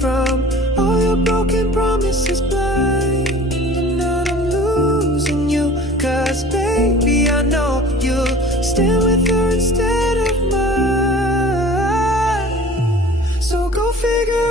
From all your broken promises blind, and now I'm losing you. Cause baby, I know you stand with her instead of mine. So go figure